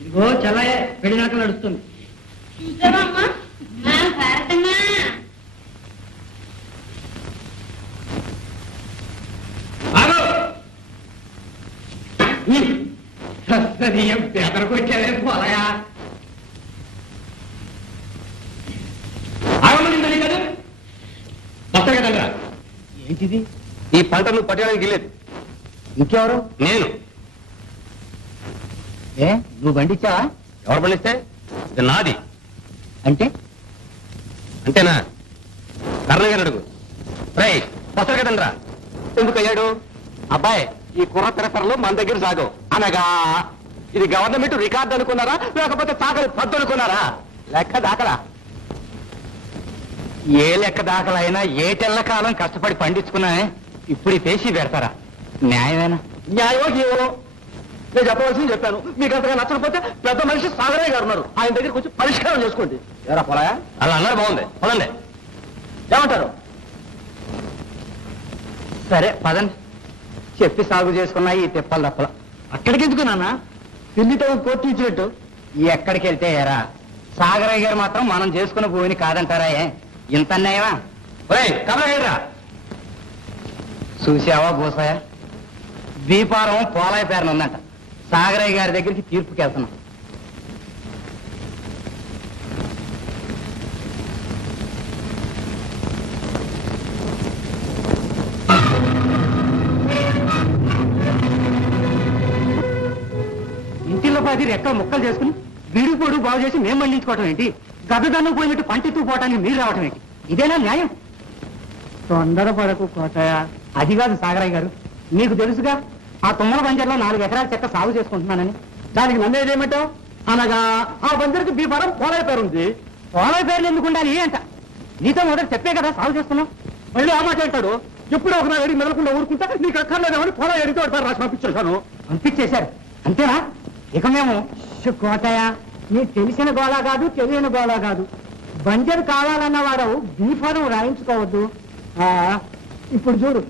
ఇదిగో చల్లయ్య పెళ్లి నాటలు నడుస్తుంది. బెదరకొచ్చావే పోలయా ఆగమని కదా వస్తా కదరా. ఏంటిది? ఈ పంటను పట్టడానికి వెళ్ళేది ఇంకెవరు? నేను. ఏ నువ్వు పండించావా? ఎవరు పండిస్తే ఇది నాది. అంటే అంతేనా? కర్ణయ్య గారు అడుగు. రై వస్తారు కదండ్రా. ఎందుకు అయ్యాడు అబ్బాయి? ఈ కుర్ర తిరసరలు మన దగ్గర సాగవు అనగా ఇది గవర్నమెంట్ రికార్డు అనుకున్నారా లేకపోతే తాకలి పద్దు అనుకున్నారా? లెక్క దాకలా. ఏ లెక్క దాఖలైనా ఏ తెల్ల కాలం కష్టపడి పండించుకున్నా ఇప్పుడు ఈ పేసి పెడతారా? న్యాయమేనా? న్యాయమో గీవో నేను చెప్పవలసింది చెప్పాను. మీకు అంతగా నచ్చకపోతే పెద్ద మనిషి సాగరయ్య గారు ఉన్నారు, ఆయన దగ్గరికి వచ్చి పరిష్కారం చేసుకోండి. ఎవరా పొలయా? అలా అన్నారు. బాగుంది, పదండి. ఏమంటారు? సరే పదండి. చెప్పి సాగు చేసుకున్నా ఈ తిప్పలు తప్పల. అక్కడికి ఎందుకున్నానా? పిల్లితో కోర్టు ఇచ్చినట్టు ఎక్కడికి వెళ్తే ఎరా? సాగరయ్య గారు మాత్రం మనం చేసుకున్న భూమిని కాదంటారా? ఇంత అన్నాయమా? కమలరా చూసావా భూసాయ, దీపారం పోలాయ పేరున ఉందంట. సాగరయ్య గారి దగ్గరికి తీర్పుకి వెళ్తున్నాం. ఇంటిలో పది రెక్కలు ముక్కలు చేసుకుని వీడి పొడు బాగు చేసి మేము మళ్ళించుకోవటం ఏంటి? గద్దదన్నం పోయినట్టు పంటెత్తు పోవటానికి మీరు రావటం ఏంటి? ఇదేనా న్యాయం? తొందరపడకు కోటయ్య. అది కాదు సాగరయ్య గారు, మీకు తెలుసుగా ఆ తుమ్మల బంజర్లో 4 ఎకరాల చెక్క సాగు చేసుకుంటున్నానని. దానికి నన్నేదేమంటావు? అనగా ఆ బంజరుకి బీఫారం పోలాయ పేరు ఉంది. పోలాయ పేర్లు ఎందుకు ఉండాలి అంట? నీతో మొదటి చెప్పే కదా సాగు చేస్తున్నాం. మళ్ళీ ఆ మాట అంటాడు. ఎప్పుడో ఒక నా ఏడికి మెదలకుండా ఊరుకుంటా నీకు అక్కర్లేదేమని పోలాయ ఏడితో రాసి పంపించేశాను. పంపించేశారు అంతేనా? ఇక మేము కోటయ్య, నీకు తెలిసిన గోళా కాదు, తెలియని గోళా కాదు. బంజరు కావాలన్న వాడు బీఫారం రాయించుకోవద్దు. ఇప్పుడు చూడు,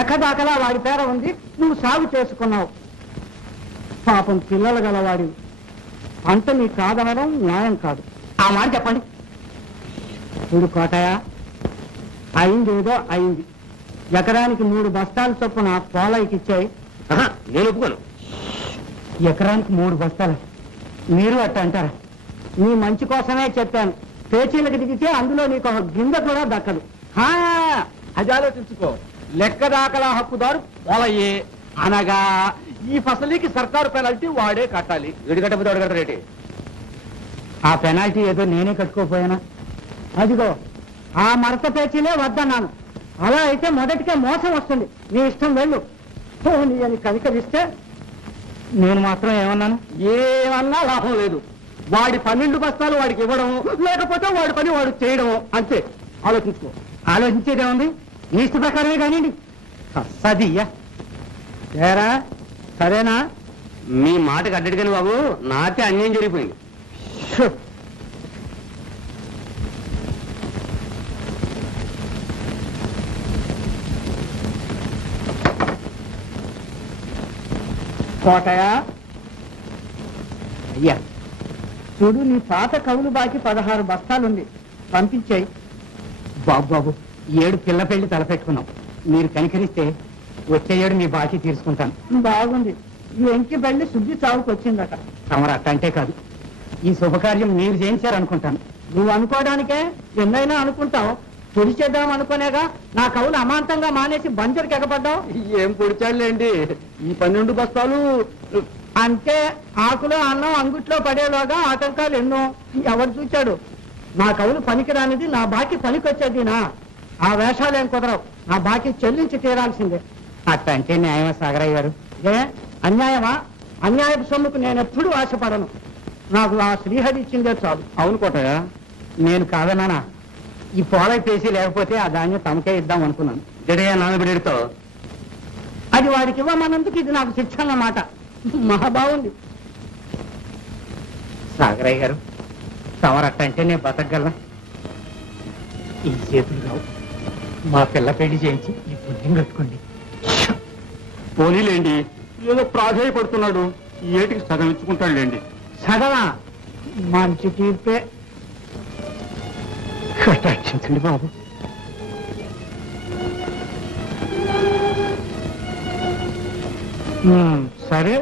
ఎక్కదాకలా వాడి పేర ఉంది, నువ్వు సాగు చేసుకున్నావు. పాపం పిల్లలు గలవాడి పంట నీకు కాదనడం న్యాయం కాదు. ఆ మాట చెప్పండి. చూడు కోటయ్య, అయిందేదో అయింది. ఎకరానికి 3 బస్తాల చొప్పున పోలయ్యకి ఇచ్చాయి. నేను ఒప్పుకోను. ఎకరానికి 3 బస్తాలు మీరు అట్ట అంటారా? నీ మంచి కోసమే చెప్పాను. పేచీలకు దిగితే అందులో నీకు ఒక గింజ కూడా దక్కదు. అది ఆలోచించుకో. లెక్క దాఖలా హక్కుదారు పోలయ్యే అనగా ఈ ఫసలికి సర్కారు పెనాల్టీ వాడే కట్టాలి. వీడి కట్టకపోతే వాడు కట్టరేటి? ఆ పెనాల్టీ ఏదో నేనే కట్టుకోపోయానా? అదిగో ఆ మడత పేచీలే వద్దన్నాను. అలా అయితే మొదటికే మోసం వస్తుంది. నీ ఇష్టం వెళ్ళు. నీ అని కనికరిస్తే నేను మాత్రం ఏమన్నాను? ఏమన్నా లాభం లేదు. వాడి 12 బస్తాలు వాడికి ఇవ్వడం, లేకపోతే వాడి పని వాడు చేయడం అంతే. ఆలోచించుకో. ఆలోచించేదేముంది? నీ ఇష్ట ప్రకారమే కానివ్వండి. సదియ్యా ఏరా, సరేనా? మీ మాటకు అడ్డడిగాని బాబు, నాకే అన్యాయం జరిగిపోయింది. కోటయ్య, అయ్యా చూడు, నీ పాత కవులు బాకి 16 బస్తాలుంది, పంపించాయి. బాబు 7 పిల్ల పెళ్లి తలపెట్టుకున్నాం. మీరు కనికరిస్తే వచ్చే ఏడు మీ బాకీ తీర్చుకుంటాను. బాగుంది. ఈ ఎంకి బెళ్ళి శుద్ధి చావుకు వచ్చిందట. తమరు అట్టంటే కాదు, ఈ శుభకార్యం మీరు చేయించారనుకుంటాను. నువ్వు అనుకోవడానికే ఎన్నైనా అనుకుంటావు. పొడి చేద్దాం అనుకునేగా నా కవులు అమాంతంగా మానేసి బంజరుకి ఎగపడ్డావు. ఏం పొడిచాడులేండి, ఈ 12 బస్తాలు అంటే ఆకులో అన్నం అంగుట్లో పడేలాగా ఆటంకాలు ఎన్నో. ఎవరు చూచాడు? నా కవులు పనికిరానిది నా బాకీ పనికొచ్చేదినా? ఆ వేషాలేం కుదరవు. నా బాకీ చెల్లించి తీరాల్సిందే. అట్టంటే న్యాయమా సాగరయ్య గారు? ఏ అన్యాయమా? అన్యాయపు సొమ్ముకు నేను ఎప్పుడూ ఆశపడను. నాకు ఆ శ్రీహరి ఇచ్చిందే చాలు. అవును కోటయ్య, నేను కాదన్నానా? ఈ పోలై పేసి లేకపోతే ఆ ధాన్యం తమకే ఇద్దాం అనుకున్నాను. జడయ్య నాన్నబిడ్డతో అది వాడికి ఇవ్వమన్నందుకు ఇది నాకు శిక్ష అన్నమాట. మహా బాగుంది. సాగరయ్య గారు, తమరట్టంటే నేను బతకగలనా? ఈ చేతులు రావు. మా పిల్ల పెళ్లి చేయించి ఈ పుణ్యం కట్టుకోండి. పోనీలేండి, ఏదో ప్రాధాయపడుతున్నాడు. ఈ ఏటికి సగం ఇచ్చుకుంటాడులేండి. సగమా మంచి తీర్పే రక్షించండి బాబు. సరే,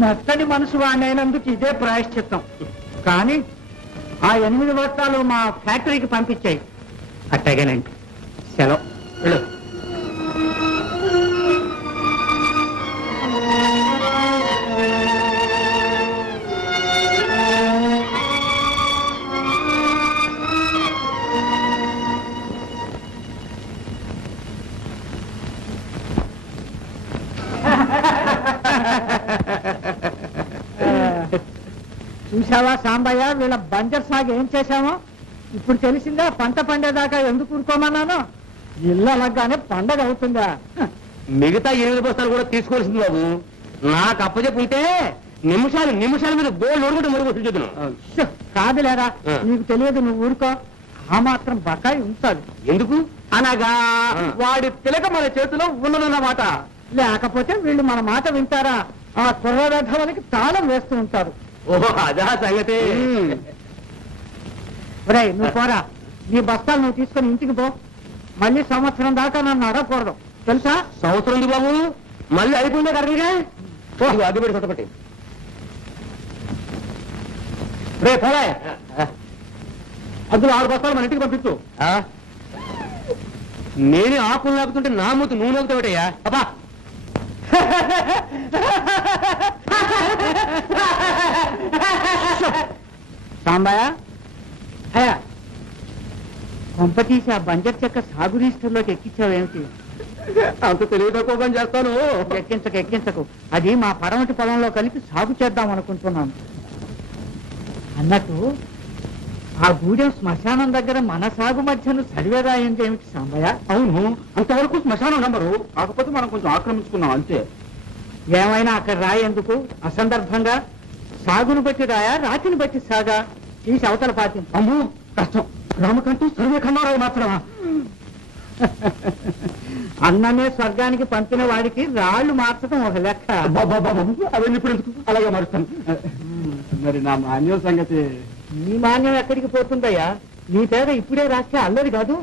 మెత్తని మనసు వాడినైనందుకు ఇదే ప్రాయశ్చిత్తం. కానీ ఆ 8 వర్షాలు మా ఫ్యాక్టరీకి పంపించాయి. అట్టగానండి, సెలవు. వెళ్ళు. చూసావా సాంబయ్య, వీళ్ళ బంజర్ సాగు ఏం చేశామో ఇప్పుడు తెలిసిందా? పంట పండేదాకా ఎందుకు ఊరుకోమన్నాను? ఇల్లు అలాగానే పండగ అవుతుందా? మిగతా 8 బస్తాలు కూడా తీసుకోవాల్సింది బాబు. నాకు అప్పచెప్పుంటే నిమిషాల మీద గోల్డ్ ఓడుకుంటే మరుగుతుంది చూద్దాం. కాదులేరా, నీకు తెలియదు, నువ్వు ఊరుకో. ఆ మాత్రం బకాయి ఉంచాలి. ఎందుకు అనగా వాడి పిలక మన చేతిలో ఉన్నదన్నమాట. లేకపోతే వీళ్ళు మన మాట వింటారా? ఆ కుర్రవేధవులకి తాళం వేస్తూ ఉంటారు. ఓహో, అదా సంగతి. ఒరేయ్, నువ్వు పోరా. నీ బస్తాలు నువ్వు తీసుకొని ఇంటికి పో. మళ్ళీ సంవత్సరం దాకా నన్ను అడగకూడదు, తెలుసా? సంవత్సరం ఉంది బాబు, మళ్ళీ అయిపోయిందే కరెక్ట్గా. అగ్గిపెట్టి చుట్టపట్టి రే పోరా. అందులో 6 బస్తాలు మన ఇంటికి పంపించు. నేనే ఆకులు నాకుతుంటే నా మూతు నువ్వు నవ్వుతావుటయ్యా. అబ్బా సాంబయ్య, అయ్యా, కొంప తీసి ఆ బంజర్ చెక్క సాగు రిజిస్టర్లోకి ఎక్కించావేమిటి? అంత తెలివితో కోపం చేస్తాను. ఎక్కించకు. అది మా పడమటి పొలంలో కలిపి సాగు చేద్దాం అనుకుంటున్నాను. అన్నట్టు ఆ గూడెం శ్మశానం దగ్గర మన సాగు మధ్యను సరివేదాయింది ఏమిటి సాంబయ్య? అవును, అంతవరకు శ్మశానం నంబరు. కాకపోతే మనం కొంచెం ఆక్రమించుకున్నాం అంతే. ఏమైనా అక్కడ రాయి ఎందుకు అసందర్భంగా? సాగును బట్టి రాయా, రాతిని బట్టి సాగా? తీసి అవతల పాతి. అమ్మో కష్టం. రామకంటూ సర్వే ఖండారావు మాత్రమా? అన్నమే స్వర్గానికి పంపిన వాడికి రాళ్లు మార్చడం ఒక లెక్క. అవన్నీ ఇప్పుడు ఎందుకు? అలాగే మారుస్తాను. మరి నా మాన్యం సంగతి? నీ మాన్యం ఎక్కడికి పోతుందయ్యా? నీ పేద ఇప్పుడే రాస్తే అల్లరి కాదు.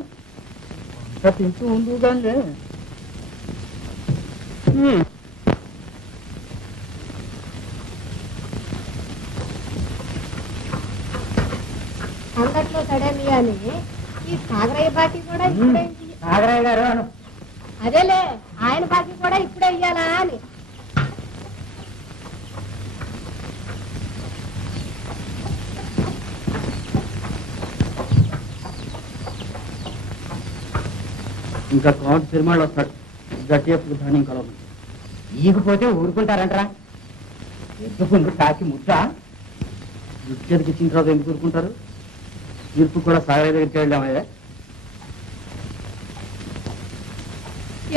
తింటూ ఉండుగానే. అంగట్లో తడేయాలి. ఈ సాగరయ్య బాకీ కూడా ఇప్పుడే సాగరయ్య గారు అను. అదేలే, ఆయన బాకీ కూడా ఇప్పుడే ఇయ్యాలా అని. ఇంకా కోట సినిమాలు వస్తాడు. గట్టి ఎప్పుడు ధాన్యం కలవదు. ఈగిపోతే ఊరుకుంటారంటరా? ఎత్తుకుంటూ తాకి ముద్ద విద్యకి ఇచ్చిన తర్వాత ఎందుకు ఊరుకుంటారు? తీర్పు కూడా సాగర్ దగ్గరికి వెళ్ళామయ్యా.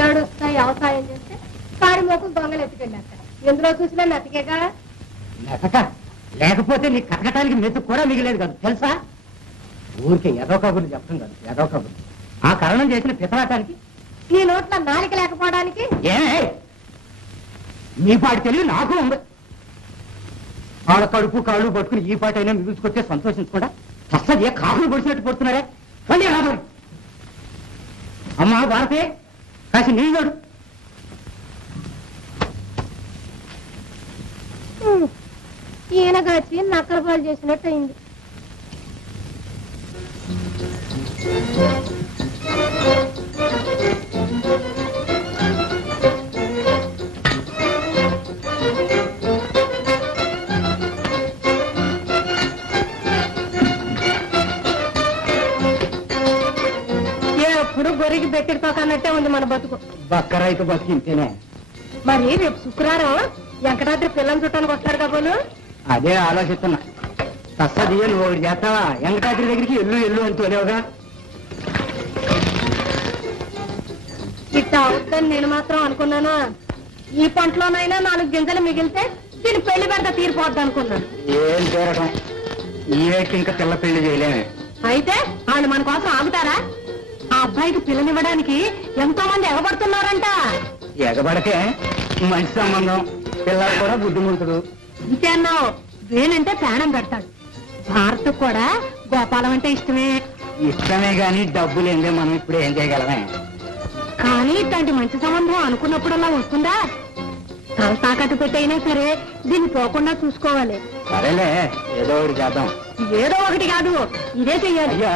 ఏడుస్తా వ్యవసాయం చేస్తే కాడి మోకులు దొంగలు ఎత్తుకెళ్ళాక ఎందులో చూసినా నతికేగా. నెతక లేకపోతే నీ కటకటానికి మెతుకు కూడా మిగిలేదు కాదు, తెలుసా? ఊరికే ఏదో కబుర్లు చెప్పడం కాదు, ఏదో కబుర్లు. ఆ కారణం చేసిన పితరాటానికి నీ నోట్ల నాలిక లేకపోవడానికి ఏమే నీ పాటి తెలివి నాకు ఉంది. వాళ్ళ కడుపు కాళ్ళు పట్టుకుని ఈ పాటైనా మిగుల్చుకొస్తే సంతోషించకుండా అసలు ఏ కాకులు పొడిచినట్టు పడుతున్నారే. మళ్ళీ రాబోయ్ అమ్మా భారతే, కాసి నీళ్ళు. ఈయన గచ్చి నక్కల పాలు చేసినట్టు అయింది. ఎప్పుడు గొరికి పెట్టిపోకన్నట్టే ఉంది మన బతుకు. బక్క రైతు బతికింతేనే. మరి రేపు శుక్రవారం వెంకటాద్రి పిల్లలు చుట్టానికి వస్తారు కాబోలు. అదే ఆలోచిస్తున్నా. తస్సది నువ్వు ఒకటి చేస్తావా? వెంకటాద్రి దగ్గరికి ఎల్లు అని తోలేవుగా. ఇట్లా అవుతుందని నేను మాత్రం అనుకున్నానా? ఈ పంటలోనైనా 4 గింజలు మిగిలితే దీని పెళ్లి పెద్ద తీరిపోద్ది అనుకున్నాను. ఏం తీరటం, ఈ వ్యక్తి ఇంకా పిల్ల పెళ్లి చేయలేమే. అయితే వాళ్ళు మన కోసం ఆగుతారా? ఆ అబ్బాయికి పిల్లనివ్వడానికి ఎంతో మంది ఎగబడుతున్నారంట. ఎగబడకే మంచి సంబంధం, పిల్లలు కూడా బుద్ధిమంతుడు. ఇంతే అన్నావు. వేణంటే ప్రాణం పెడతాడు. భారత్ కూడా గోపాలం అంటే ఇష్టమే. ఇష్టమే గాని డబ్బు లేదే మనం ఇప్పుడు ఏం చేయగలమే. కానీ ఇట్లాంటి మంచి సంబంధం అనుకున్నప్పుడల్లా వస్తుందా? తల తాకట్టు పెట్టైనా సరే దీన్ని పోకుండా చూసుకోవాలి. సరేలే, ఏదో ఒకటి చేద్దాం. ఏదో ఒకటి కాదు, ఇదే చెయ్యాలి. అయ్యా